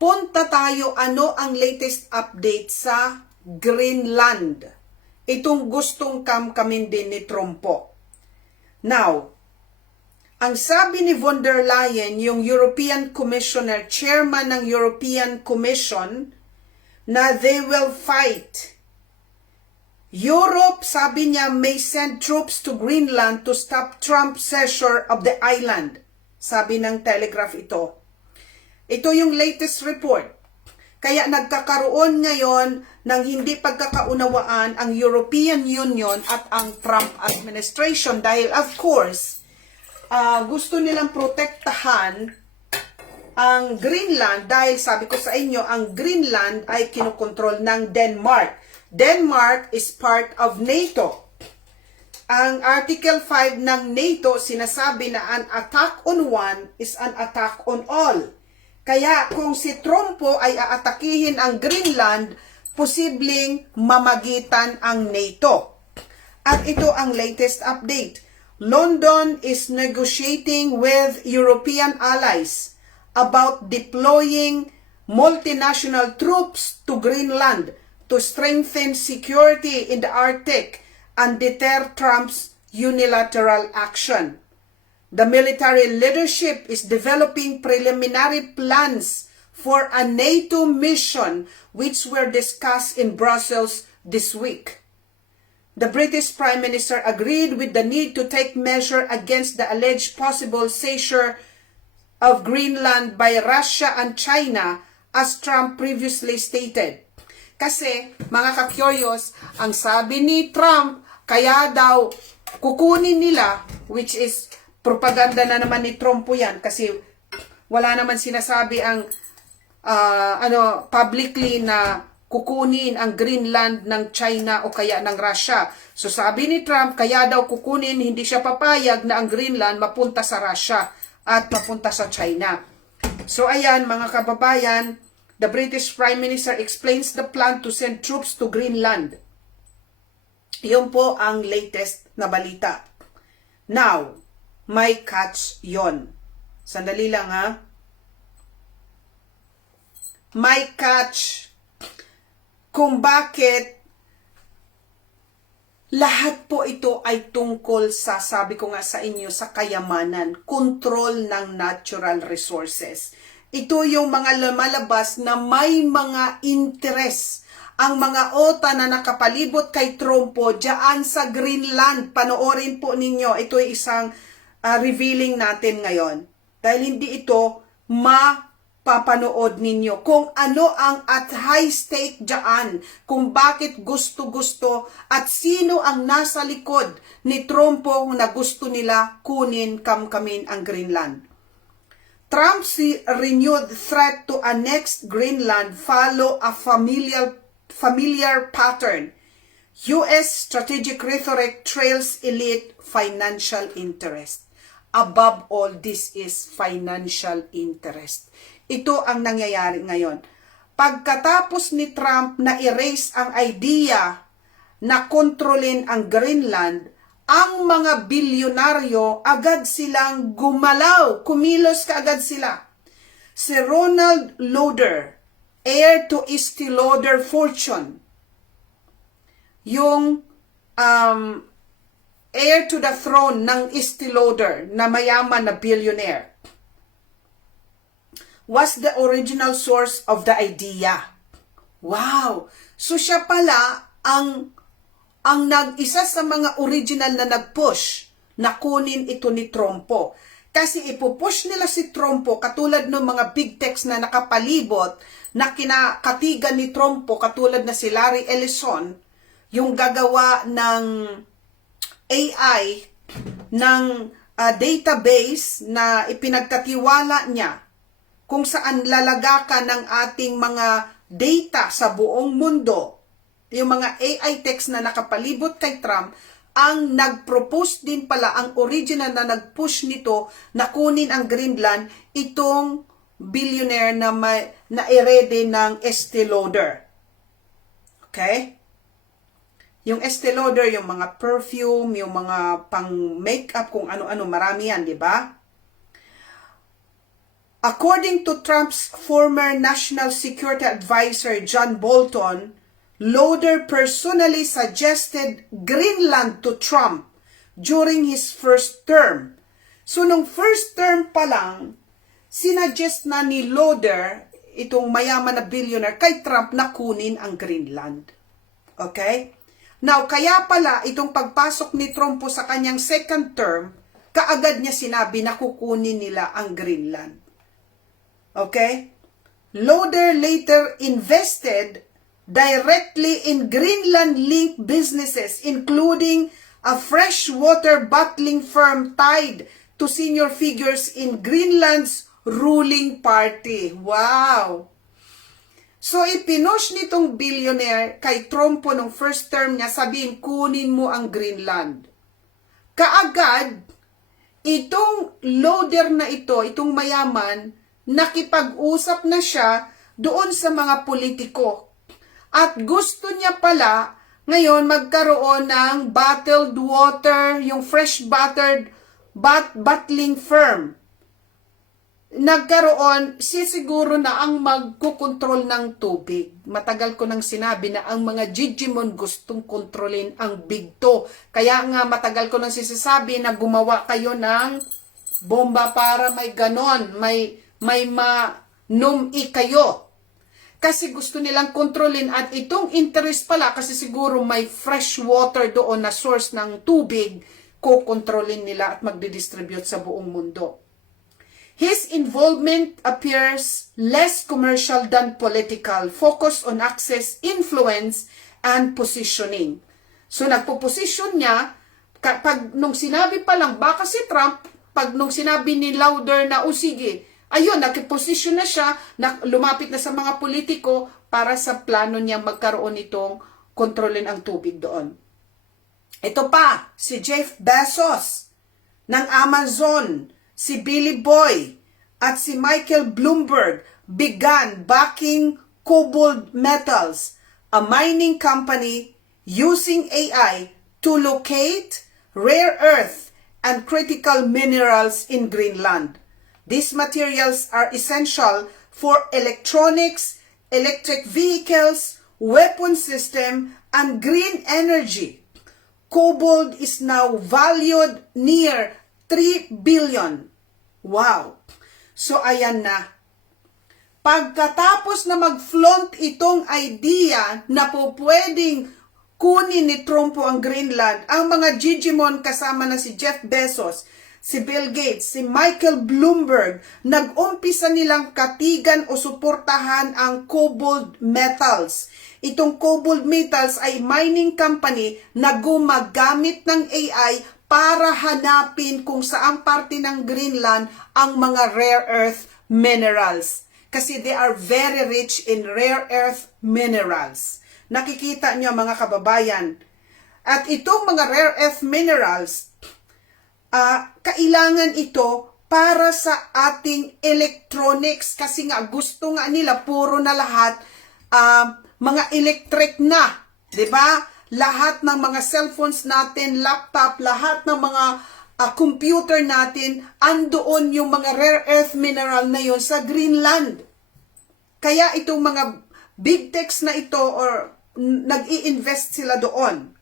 punta tayo ano ang latest update sa Greenland. Itong gustong kamkamin din ni Trumpo. Now, ang sabi ni von der Leyen, yung European Commissioner, chairman ng European Commission, na they will fight. Europe, sabi niya, may send troops to Greenland to stop Trump's seizure of the island. Sabi ng Telegraph ito. Ito yung latest report. Kaya nagkakaroon ngayon ng hindi pagkakaunawaan ang European Union at ang Trump administration dahil of course, gusto nilang protektahan ang Greenland dahil sabi ko sa inyo, ang Greenland ay kinukontrol ng Denmark. Denmark is part of NATO. Ang Article 5 ng NATO sinasabi na an attack on one is an attack on all. Kaya kung si Trumpo ay aatakihin ang Greenland, posibleng mamagitan ang NATO. At ito ang latest update. London is negotiating with European allies about deploying multinational troops to Greenland to strengthen security in the Arctic and deter Trump's unilateral action. The military leadership is developing preliminary plans for a NATO mission which were discussed in Brussels this week. The British Prime Minister agreed with the need to take measure against the alleged possible seizure of Greenland by Russia and China as Trump previously stated. Kasi, mga ka-curious, ang sabi ni Trump, kaya daw kukunin nila, which is propaganda na naman ni Trumpo yan, kasi wala naman sinasabi ang publicly na kukunin ang Greenland ng China o kaya ng Russia. So sabi ni Trump, kaya daw kukunin, hindi siya papayag na ang Greenland mapunta sa Russia at mapunta sa China. So ayan mga kababayan, the British Prime Minister explains the plan to send troops to Greenland. Yun po ang latest na balita. Now, may catch yon. Sandali lang ha. May catch kung bakit lahat po ito ay tungkol sa, sabi ko nga sa inyo, sa kayamanan, control ng natural resources. Ito yung mga lumalabas na may mga interest. Ang mga OTA na nakapalibot kay Trumpo diyan sa Greenland. Panoorin po ninyo. Ito ay isang revealing natin ngayon. Dahil hindi ito mapapanood ninyo. Kung ano ang at high stake diyan. Kung bakit gusto-gusto at sino ang nasa likod ni Trumpo na gusto nila kunin kamkamin ang Greenland. Trump's renewed threat to annex Greenland follow a familiar pattern. U.S. strategic rhetoric trails elite financial interest. Above all, this is financial interest. Ito ang nangyayari ngayon. Pagkatapos ni Trump na erase ang idea na kontrolin ang Greenland, ang mga bilyonaryo agad silang gumalaw, kumilos kaagad sila. Si Ronald Lauder, heir to Estee Lauder fortune, yung heir to the throne ng Estee Lauder na mayaman na billionaire, was the original source of the idea. Wow! So siya pala ang nag-isa sa mga original na nag-push na kunin ito ni Trumpo. Kasi ipupush nila si Trumpo katulad ng mga big techs na nakapalibot na kinakatigan ni Trumpo katulad na si Larry Ellison, yung gagawa ng AI, ng database na ipinagkatiwala niya kung saan lalagakan ng ating mga data sa buong mundo. Yung mga AI techs na nakapalibot kay Trump, ang nag-propose din pala, ang original na nag-push nito na kunin ang Greenland, itong billionaire na erede ng Estee Lauder. Okay? Yung Estee Lauder, yung mga perfume, yung mga pang makeup, kung ano-ano, marami yan, di ba? According to Trump's former National Security Advisor John Bolton, Lauder personally suggested Greenland to Trump during his first term. So, nung first term pa lang, sinuggest na ni Lauder, itong mayaman na billionaire, kay Trump na kunin ang Greenland. Okay? Now, kaya pala, itong pagpasok ni Trump sa kanyang second term, kaagad niya sinabi na kukunin nila ang Greenland. Okay? Lauder later invested directly in Greenland-linked businesses, including a freshwater bottling firm tied to senior figures in Greenland's ruling party. Wow! So, ipinush nitong billionaire kay Trump po nung first term niya, sabihin, kunin mo ang Greenland. Kaagad, itong Lauder na ito, itong mayaman, nakipag-usap na siya doon sa mga politiko. At gusto niya pala ngayon magkaroon ng bottled water, yung fresh bottling firm. Nagkaroon, sisiguro na ang magkukontrol ng tubig. Matagal ko nang sinabi na ang mga Digimon gustong kontrolin ang Big Two. Kaya nga matagal ko nang sinasabi na gumawa kayo ng bomba para may ganon, may ma-num-i kayo. Kasi gusto nilang kontrolin at itong interest pala kasi siguro may fresh water doon na source ng tubig, kukontrolin nila at magdidistribute sa buong mundo. His involvement appears less commercial than political, focused on access, influence, and positioning. So nagpo-position niya, pag nung sinabi pa lang, baka si Trump, pag nung sinabi ni Lauder na, o sige, ayun, nakiposisyon na siya, lumapit na sa mga politiko para sa plano niyang magkaroon itong kontrolin ang tubig doon. Ito pa, si Jeff Bezos ng Amazon, si Billy Boy, at si Michael Bloomberg began backing Cobalt Metals, a mining company using AI to locate rare earth and critical minerals in Greenland. These materials are essential for electronics, electric vehicles, weapon system, and green energy. Cobalt is now valued near 3 billion. Wow! So, ayan na. Pagkatapos na mag-flaunt itong idea na po pwedeng kunin ni Trump ang Greenland, ang mga Digimon kasama na si Jeff Bezos, si Bill Gates, si Michael Bloomberg, nag-umpisa nilang katigan o suportahan ang Cobalt Metals. Itong Cobalt Metals ay mining company na gumagamit ng AI para hanapin kung saang parte ng Greenland ang mga rare earth minerals. Kasi they are very rich in rare earth minerals. Nakikita niyo mga kababayan. At itong mga rare earth minerals, kailangan ito para sa ating electronics. Kasi nga gusto nga nila puro na lahat mga electric na. 'Di ba? Lahat ng mga cellphones natin, laptop, lahat ng mga computer natin, andoon yung mga rare earth mineral na yon sa Greenland. Kaya itong mga big techs na ito, or nag-i-invest sila doon.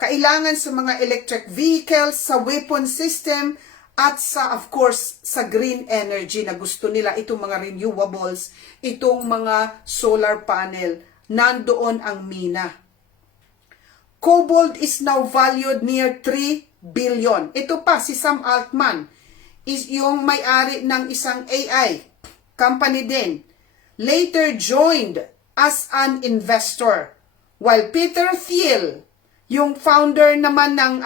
Kailangan sa mga electric vehicles, sa weapon system, at sa, of course, sa green energy na gusto nila, itong mga renewables, itong mga solar panel, nandoon ang mina. Cobalt is now valued near 3 billion. Ito pa, si Sam Altman, is yung may-ari ng isang AI company din. Later joined as an investor. While Peter Thiel, yung founder naman ng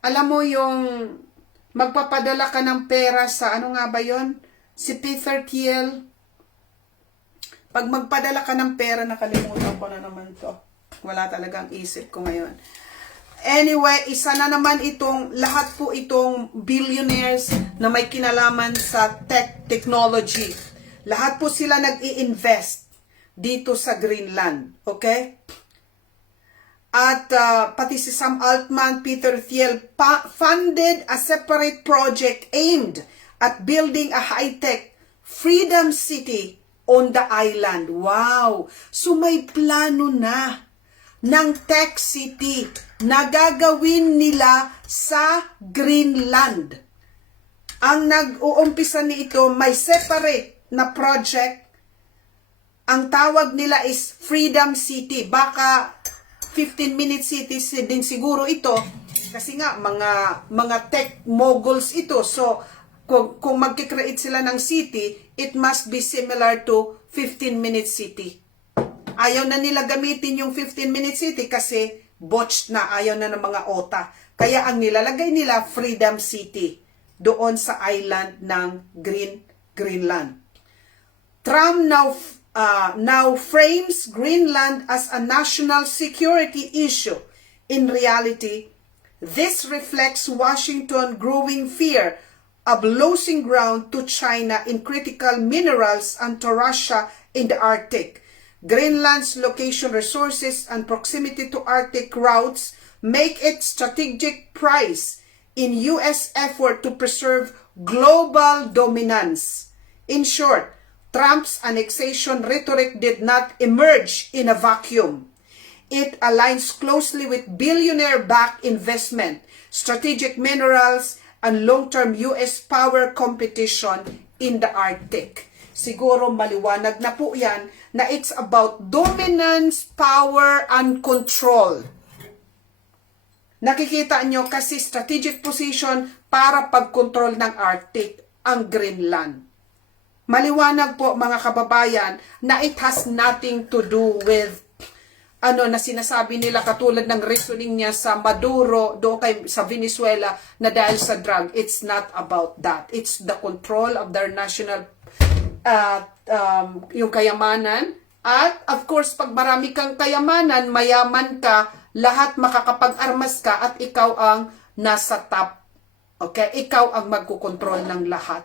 alam mo yung magpapadala ka ng pera sa, ano nga ba yon? Si Peter Thiel, pag magpadala ka ng pera, nakalimutan ko na naman to. Wala talagang isip ko ngayon. Anyway, isa na naman lahat po itong billionaires na may kinalaman sa technology. Lahat po sila nag-i-invest dito sa Greenland. Okay? At pati si Sam Altman, Peter Thiel, funded a separate project aimed at building a high-tech Freedom City on the island. Wow! So may plano na ng tech city na gagawin nila sa Greenland. Ang nag-uumpisa nito, may separate na project. Ang tawag nila is Freedom City. Baka 15-minute cities din siguro ito. Kasi nga, mga tech moguls ito. So, kung magkikreate sila ng city, it must be similar to 15-minute city. Ayaw na nila gamitin yung 15-minute city kasi botched na, ayaw na ng mga OTA. Kaya ang nilalagay nila, Freedom City, doon sa island ng Greenland. Trump now frames Greenland as a national security issue. In reality, this reflects Washington's growing fear of losing ground to China in critical minerals and to Russia in the Arctic. Greenland's location, resources, and proximity to Arctic routes make it strategic prize in U.S. effort to preserve global dominance. In short, Trump's annexation rhetoric did not emerge in a vacuum. It aligns closely with billionaire-backed investment, strategic minerals, and long-term U.S. power competition in the Arctic. Siguro maliwanag na po yan na it's about dominance, power, and control. Nakikita nyo kasi strategic position para pagkontrol ng Arctic ang Greenland. Maliwanag po mga kababayan na it has nothing to do with na sinasabi nila katulad ng reasoning niya sa Maduro sa Venezuela na dahil sa drug. It's not about that. It's the control of their national yung kayamanan. At of course, pag marami kang kayamanan, mayaman ka, lahat makakapag-armas ka at ikaw ang nasa top. Okay? Ikaw ang magkukontrol ng lahat.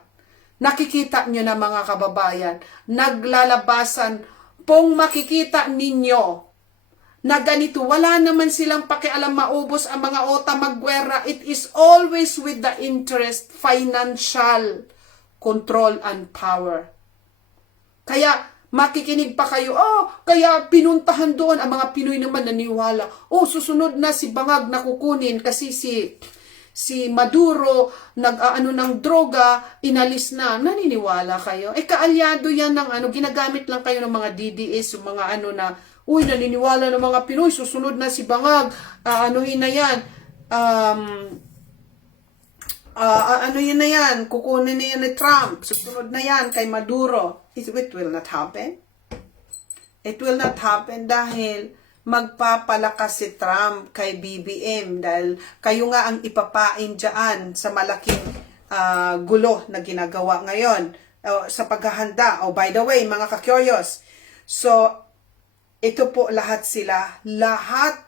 Nakikita nyo na mga kababayan, naglalabasan, pong makikita ninyo na ganito, wala naman silang pakialam maubos ang mga OTA maggwera. It is always with the interest, financial control and power. Kaya makikinig pa kayo, kaya pinuntahan doon. Ang mga Pinoy naman naniwala, susunod na si Bangag na kukunin kasi si Maduro nag-aano ng droga, inalis na. Naniniwala kayo? Kaalyado yan ng ginagamit lang kayo ng mga DDS, yung mga naniniwala ng mga Pinoy, susunod na si Bangag, anuhin na yan, yun na yan, kukunin na yan ni Trump, susunod na yan kay Maduro. It will not happen. It will not happen dahil magpapalakas si Trump kay BBM dahil kayo nga ang ipapain dyan sa malaking gulo na ginagawa ngayon sa paghahanda. By the way, mga ka-curious, so ito po lahat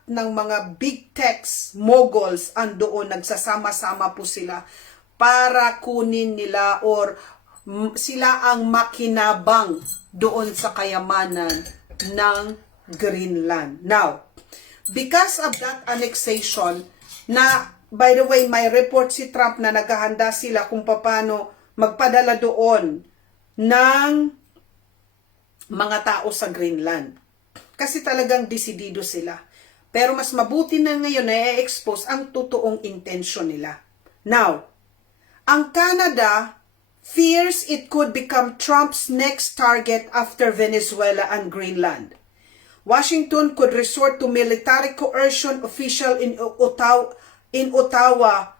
ng mga big techs, moguls, andoon, nagsasama-sama po sila para kunin nila or sila ang makinabang doon sa kayamanan ng Greenland. Now, because of that annexation, na by the way, may report si Trump na naghahanda sila kung paano magpadala doon ng mga tao sa Greenland. Kasi talagang desidido sila. Pero mas mabuti na ngayon na i-expose ang totoong intention nila. Now, ang Canada fears it could become Trump's next target after Venezuela and Greenland. Washington could resort to military coercion. Official in Ottawa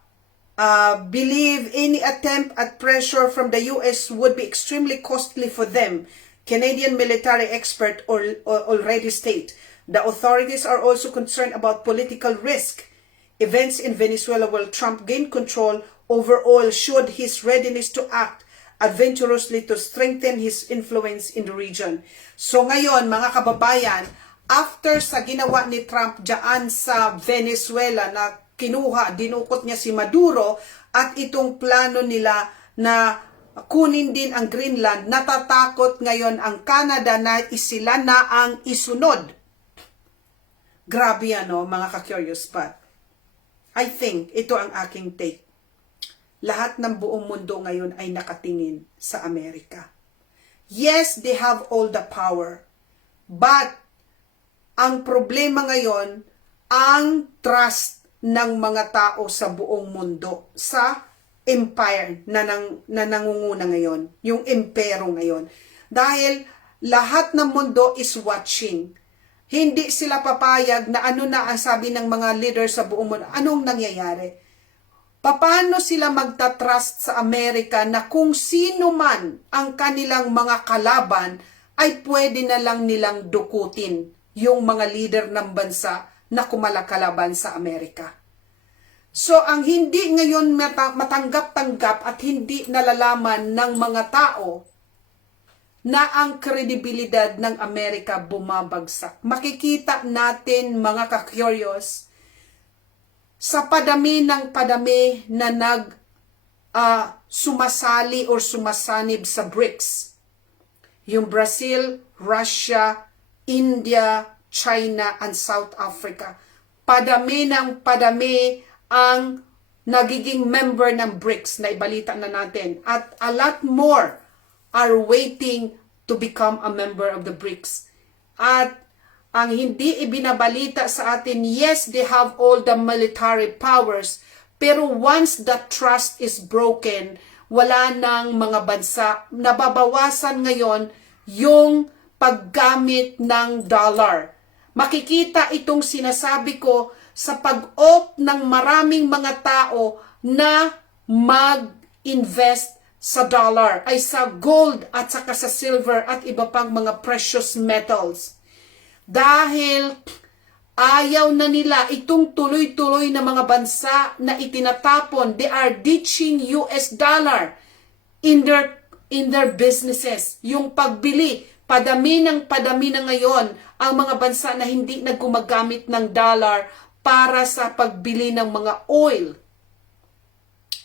believe any attempt at pressure from the U.S. would be extremely costly for them. Canadian military expert already state. The authorities are also concerned about political risk. Events in Venezuela will Trump gain control over oil should his readiness to act adventurously to strengthen his influence in the region. So ngayon, mga kababayan, after sa ginawa ni Trump dyan sa Venezuela na dinukot niya si Maduro at itong plano nila na kunin din ang Greenland, natatakot ngayon ang Canada na sila na ang isunod. Grabe mga ka-curious, but I think ito ang aking take. lahat ng buong mundo ngayon ay nakatingin sa Amerika. Yes, they have all the power. But, ang problema ngayon, ang trust ng mga tao sa buong mundo, sa empire na nangunguna ngayon, yung impero ngayon. Dahil lahat ng mundo is watching. Hindi sila papayag na ano na ang sabi ng mga leader sa buong mundo. Anong nangyayari? Paano sila magtatrust sa Amerika na kung sino man ang kanilang mga kalaban ay pwede na lang nilang dukutin yung mga leader ng bansa na kumalakalaban sa Amerika. So, ang hindi ngayon matanggap-tanggap at hindi nalalaman ng mga tao na ang kredibilidad ng Amerika bumabagsak. Makikita natin, mga ka-curious, sa padami ng padami na sumasali or sumasanib sa BRICS. Yung Brazil, Russia, India, China, and South Africa. Padami ng padami ang nagiging member ng BRICS na ibalita na natin. At a lot more are waiting to become a member of the BRICS. At ang hindi ibinabalita sa atin, yes, they have all the military powers, pero once the trust is broken, wala nang mga bansa, nababawasan ngayon yung paggamit ng dollar. Makikita itong sinasabi ko sa pag-opt ng maraming mga tao na mag-invest sa dollar, ay sa gold at saka sa silver at iba pang mga precious metals. Dahil ayaw na nila itong tuloy-tuloy na mga bansa na itinatapon, they are ditching US dollar in their businesses. Yung pagbili, padami na ngayon ang mga bansa na hindi na gumagamit ng dollar para sa pagbili ng mga oil.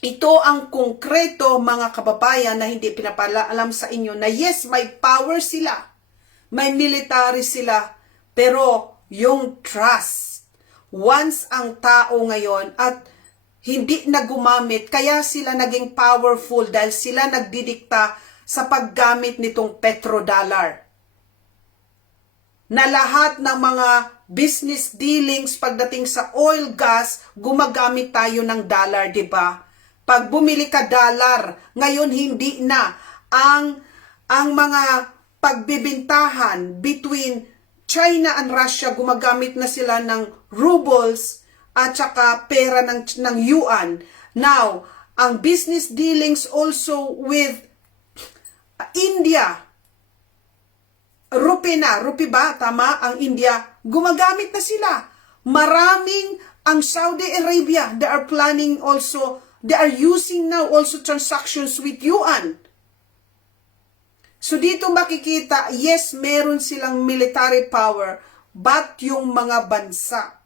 Ito ang konkreto, mga kababayan, na hindi pinapaalam sa inyo na yes, may power sila, may military sila, pero yung trust, once ang tao ngayon at hindi na gumamit, kaya sila naging powerful dahil sila nagdidikta sa paggamit nitong petrodollar. Na lahat ng mga business dealings pagdating sa oil, gas, gumagamit tayo ng dollar, di ba? Pag bumili ka dollar, ngayon hindi na ang mga pagbibintahan between China and Russia, gumagamit na sila ng rubles at saka pera ng yuan. Now, ang business dealings also with India, rupee ba? Tama? Ang India, gumagamit na sila. Maraming ang Saudi Arabia, they are planning also, they are using now also transactions with yuan. So dito makikita, yes, meron silang military power, but yung mga bansa,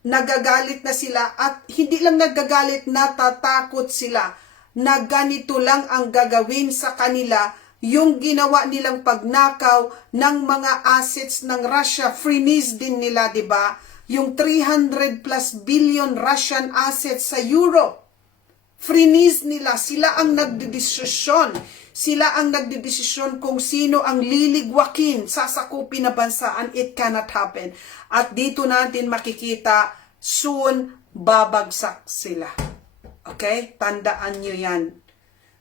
nagagalit na sila at hindi lang nagagalit, natatakot sila na ganito lang ang gagawin sa kanila, yung ginawa nilang pagnakaw ng mga assets ng Russia, freeze din nila, di ba? Yung 300 plus billion Russian assets sa Europe, freeze nila, sila ang nagdedesisyon. Sila ang nagdedesisyon kung sino ang liligwakin, sasakupin na bansa, and it cannot happen. At dito natin makikita, soon, babagsak sila. Okay? Tandaan nyo yan.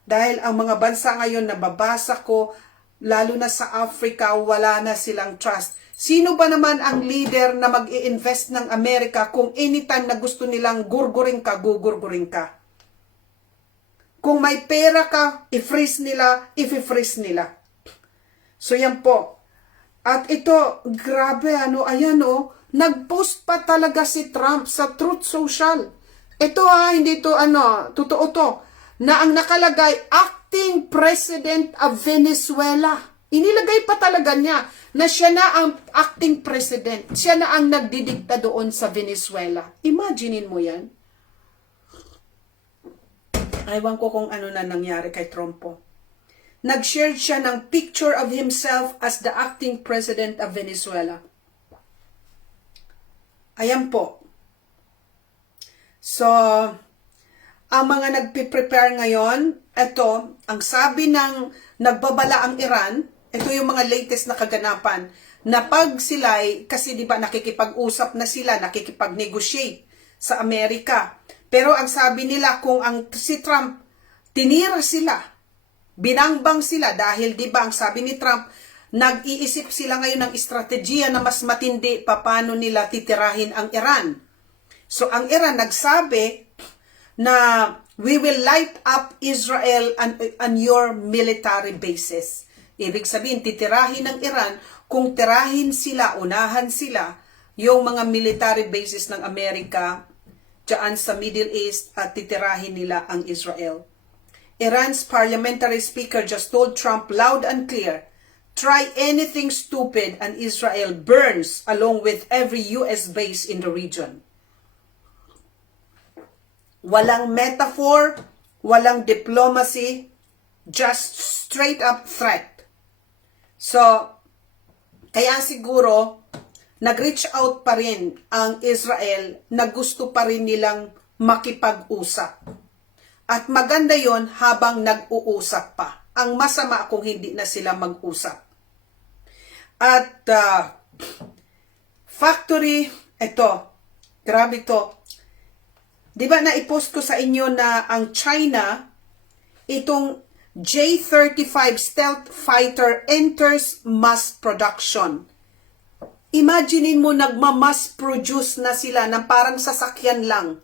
Dahil ang mga bansa ngayon, nababasa ko, lalo na sa Africa, wala na silang trust. Sino ba naman ang leader na mag-i-invest ng Amerika kung anytime na gusto nilang gurgurin ka, gugurgurin ka? Kung may pera ka, i-freeze nila, i-freeze nila. So yan po. At ito, grabe ayan nag-post pa talaga si Trump sa Truth Social. Ito hindi to totoo to, na ang nakalagay, acting president of Venezuela. Inilagay pa talaga niya na siya na ang acting president. Siya na ang nagdidikta doon sa Venezuela. Imaginein mo yan. Ewan ko kung ano na nangyari kay Trump po. Nag-share siya ng picture of himself as the acting president of Venezuela. Ayan po. So, ang mga nagpe-prepare ngayon, ito, ang sabi ng nagbabala ang Iran, ito yung mga latest na kaganapan, na pag sila'y, kasi di ba nakikipag-usap na sila, nakikipag-negotiate sa Amerika. Pero ang sabi nila, kung si Trump, tinira sila, binangbang sila, dahil di ba ang sabi ni Trump, nag-iisip sila ngayon ng estrategiya na mas matindi paano nila titirahin ang Iran. So ang Iran nagsabi na we will light up Israel and your military bases. Ibig sabihin, titirahin ng Iran, kung tirahin sila, unahan sila, yung mga military bases ng Amerika dyan sa Middle East at titirahin nila ang Israel. Iran's parliamentary speaker just told Trump loud and clear, try anything stupid and Israel burns along with every US base in the region. Walang metaphor, walang diplomacy, just straight up threat. So, kaya siguro, nag-reach out pa rin ang Israel na gusto pa rin nilang makipag-usap. At maganda yon habang nag-uusap pa. Ang masama kung hindi na sila mag-usap. At factory, ito, grabe to. Di ba na-post ko sa inyo na ang China, itong J-35 stealth fighter enters mass production. Imaginein mo nagma-mass produce na sila ng parang sasakyan lang.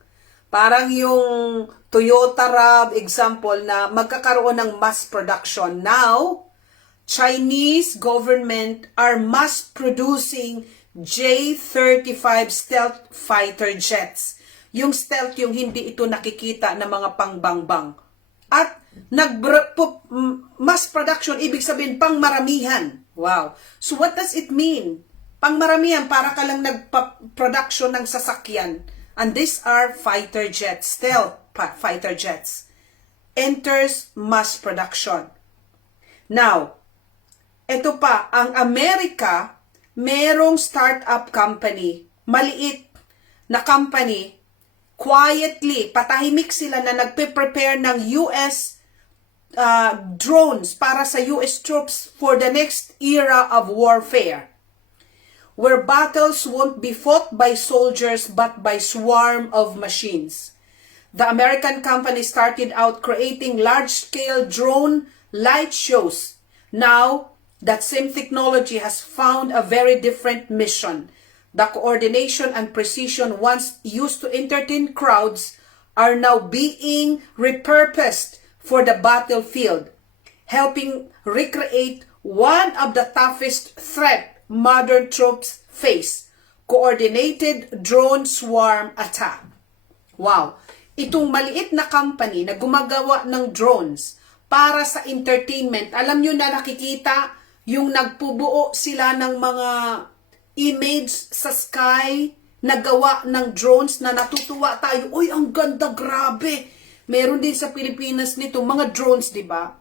Parang yung Toyota RAV example na magkakaroon ng mass production. Now, Chinese government are mass producing J-35 stealth fighter jets. Yung stealth, yung hindi ito nakikita ng mga pangbangbang. At mass production, ibig sabihin pangmaramihan. Wow. So what does it mean? Pangmaramihan, para ka lang nagpa-production ng sasakyan. And these are fighter jets, stealth fighter jets. Enters mass production. Now, ito pa, ang Amerika, merong startup company, maliit na company, quietly, patahimik sila na nagpe-prepare ng US drones para sa US troops for the next era of warfare, where battles won't be fought by soldiers but by swarm of machines. The American company started out creating large-scale drone light shows. Now, that same technology has found a very different mission. The coordination and precision once used to entertain crowds are now being repurposed for the battlefield, helping recreate one of the toughest threat modern troops face, coordinated drone swarm attack. Wow! Itong maliit na company na gumagawa ng drones para sa entertainment, alam nyo na nakikita yung nagpubuo sila ng mga image sa sky, nagawa ng drones na natutuwa tayo. Uy, ang ganda, grabe. Meron din sa Pilipinas nito, mga drones, di ba?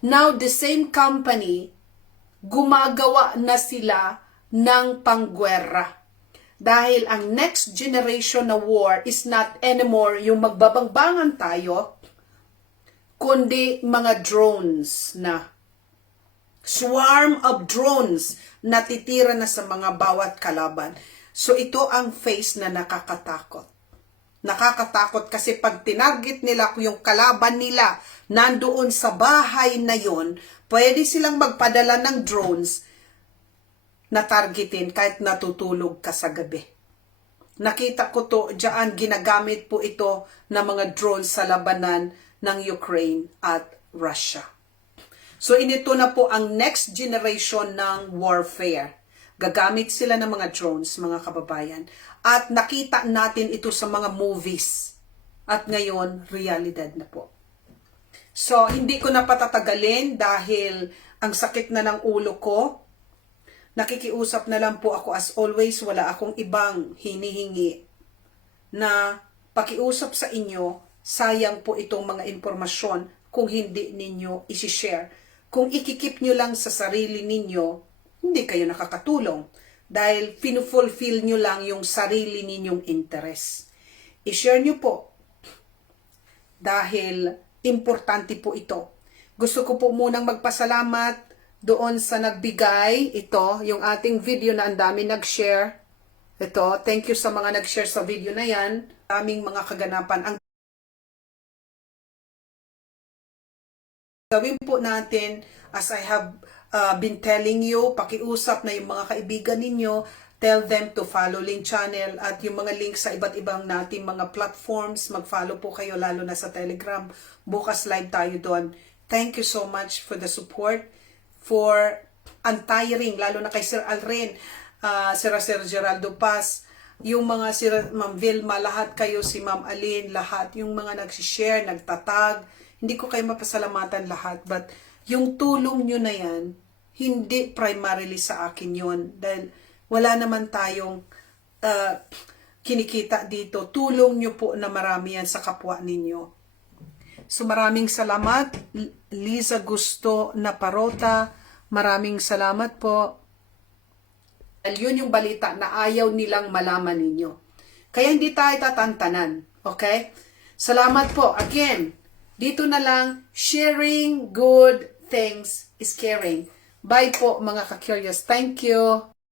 Now, the same company, gumagawa na sila ng panggwera. Dahil ang next generation na war is not anymore yung magbabangbangan tayo, kundi mga drones na. Swarm of drones na titira na sa mga bawat kalaban. So ito ang phase na nakakatakot. Nakakatakot kasi pag tinarget nila kung yung kalaban nila nandoon sa bahay na yon, pwede silang magpadala ng drones na targetin kahit natutulog ka sa gabi. Nakita ko to diyan, ginagamit po ito ng mga drones sa labanan ng Ukraine at Russia. So inito na po ang next generation ng warfare. Gagamit sila ng mga drones, mga kababayan. At nakita natin ito sa mga movies. At ngayon, realidad na po. So hindi ko na patatagalin dahil ang sakit na ng ulo ko. Nakikiusap na lang po ako as always. Wala akong ibang hinihingi na pakiusap sa inyo. Sayang po itong mga impormasyon kung hindi ninyo isi-share. Kung ikikip nyo lang sa sarili ninyo, hindi kayo nakakatulong. Dahil pinufulfill nyo lang yung sarili ninyong interest. I-share nyo po. dahil importante po ito. Gusto ko po munang magpasalamat doon sa nagbigay. Ito, yung ating video na ang dami nag-share. Ito, thank you sa mga nag-share sa video na yan. Aming mga kaganapan. Ang gawin po natin, as I have been telling you, pakiusap na yung mga kaibigan ninyo, tell them to follow Link Channel at yung mga links sa iba't ibang nating mga platforms, mag-follow po kayo lalo na sa Telegram. Bukas live tayo doon. Thank you so much for the support, for untiring, lalo na kay Sir Alren, Sir Geraldo Paz, yung mga Sir Ma'am Vilma, lahat kayo, si Ma'am Alin, lahat, yung mga nagsishare, nagtatag, hindi ko kayo mapasalamatan lahat, but yung tulong nyo na yan, hindi primarily sa akin yun, dahil wala naman tayong kinikita dito. Tulong nyo po na marami yan sa kapwa ninyo. So maraming salamat, Liza Gusto na Parota, maraming salamat po. Yun yung balita na ayaw nilang malaman ninyo. Kaya hindi tayo tatantanan. Okay? Salamat po. Again, dito na lang, sharing good things is caring. Bye po mga ka-curious. Thank you.